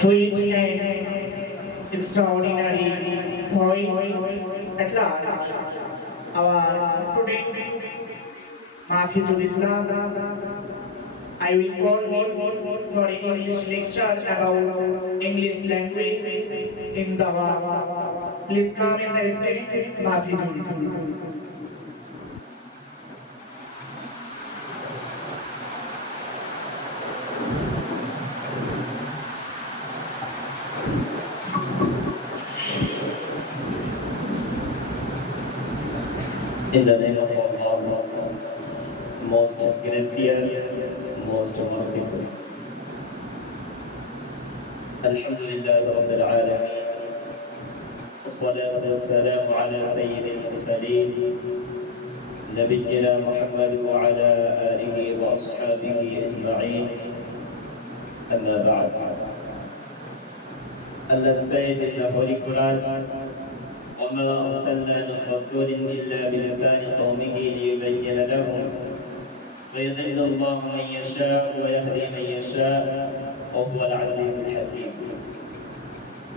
sweet and extraordinary voice. At last, our students, Mahfizul Islam, I will call him for English lecture about English language in Dawa. Please come in the stage, Mahfizul. In the name of Allah, most gracious, most merciful. الحمد لله رب العالمين والصلاة والسلام على سيد المرسلين نبينا محمد وعلى آله وأصحابه أجمعين أما بعد Allah said in the وما أرسلنا من رسول إلا بلسان قومه ليبين لهم فيضل الله من يشاء ويهدي من يشاء وهو العزيز الحكيم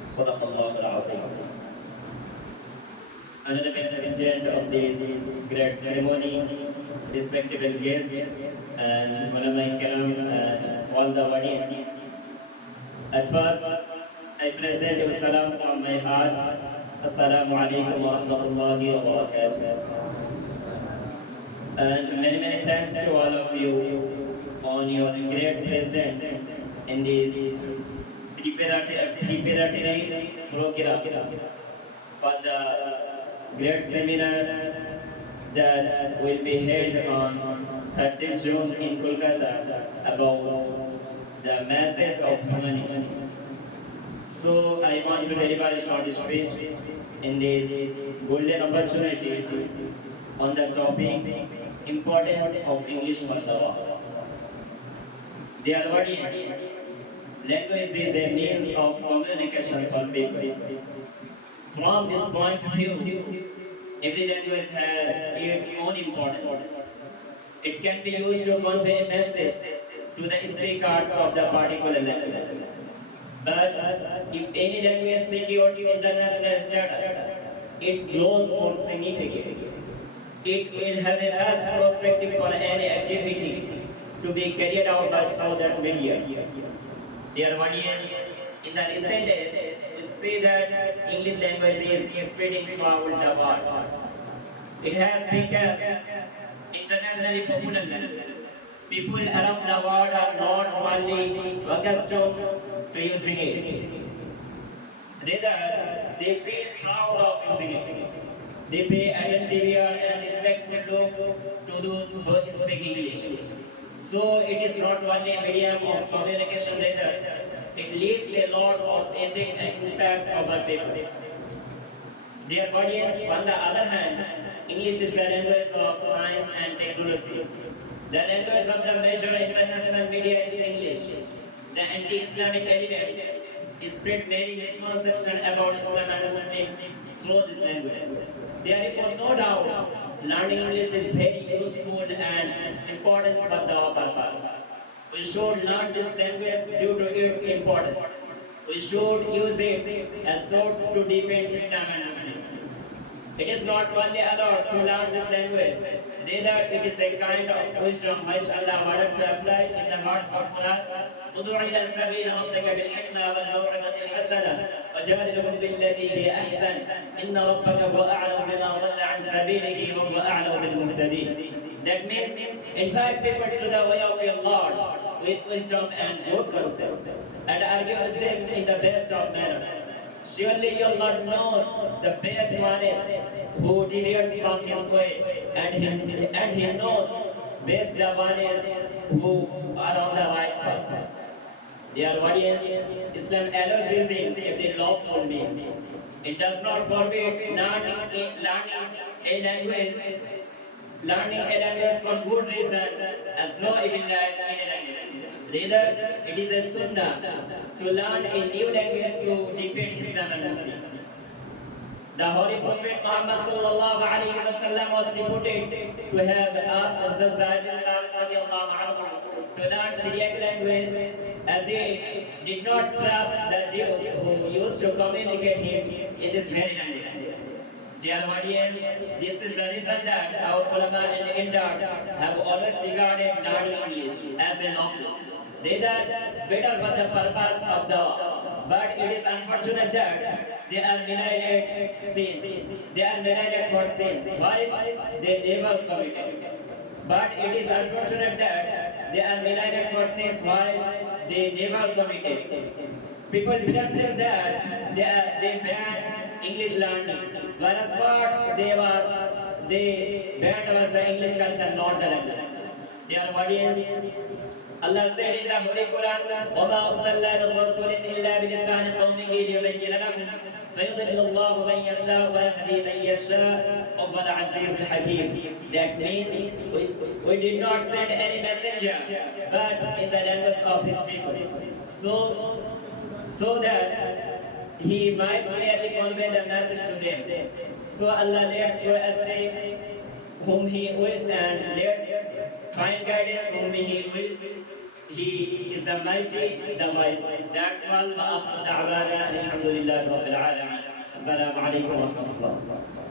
صدق الله العظيم Another president of this great ceremony, respectable guests, and Ulama Kiram and all the audience. At first, I present you salam from my heart. Assalamu alaikum wa rahmatullahi wa barakatuh. And many, many thanks to all of you on your great presence in this preparatory, program for the great seminar that will be held on 13 June in Kolkata about the message of humanity. So I want to deliver a short speech in this golden opportunity on the topic importance of English for Dawa. Dear audience, language is a means of communication for people. From this point of view, every language has its own importance. It can be used to convey a message to the speakers of the particular language. But if any language secures international status, it grows more significant. It will have a vast perspective for any activity to be carried out by southern media. Dear audience, in the recent days, we see that English language is spreading throughout the world. It has become internationally popular language. People around the world are not only accustomed to using it. Rather, they feel proud of using it. They pay attentive ear and respectful look to those who speak English. So it is not only a medium of communication, rather, it leaves a lot of ethic and impact over people. Dear audience, on the other hand, English is the language of science and technology. The language of the major international media is English. The anti-Islamic elements spread many misconceptions about Islam and Muslims through this language. Therefore, no doubt, learning English is very useful and important for the purpose. We should learn this language due to its importance. We should use it as source to defend Islam and Muslims. It is not only allowed to learn this language, rather it is a kind of wisdom which Allah wanted to apply in the words of Quran. ادع إلى سبيل ربك بالحكمة والموعظة الحسنة وجادلهم بالذي هي أحسن إن ربك هو أعلم بما ضل عن سبيله وهو أعلم بالمهتدين. That means invite people to the way of your Lord with wisdom and good counsel and argue with them in the best of manners. Surely your Lord knows the best one is who deviates from his way, and he, and he knows best the one is who are on the right path. Dear audience, Islam allows using every lawful means. It does not forbid learning, learning a language, learning a language for good reason, as no evil lies in a language. Rather, it is a sunnah to learn a new language to defend Islam and Muslims. The Holy Prophet Muhammad sallallahu alayhi wa sallam was reported to have asked Hazrat anhu to learn Syriac language as they did not trust the Jews who used to communicate him in this very language. Dear audience, this is the reason that our ulama and elders have always regarded learning English as a lawful. They are better for the purpose of the but it is unfortunate that they are maligned sins. They are maligned for sins which they never committed. But it is unfortunate that they are maligned for sins while they never committed. People believe them that they are they banned English learning, whereas what they was they banned was the English culture, not the language. Dear audience, Allah said in the Holy Quran, وَمَا أَرْسَلْنَا مِن رَّسُولٍ إِلَّا بِلِسَانِ قَوْمِهِ لِيُبَيِّنَ لَهُمْ فَيُضِلُّ اللَّهُ مَن يَشَاءُ وَيَهْدِي مَن يَشَاءُ وَهُوَ الْعَزِيزُ الْحَكِيمُ That means we, we did not send any messenger, but in the language of his people. So, so that he might clearly convey the message to them. So Allah lets you astray whom he wills and lets Find guidance from He will. He is the mighty, the wise. That's all. Wa akhu da'wana. Alhamdulillah. Rabbil alamin. Assalamu alaikum wa rahmatullah.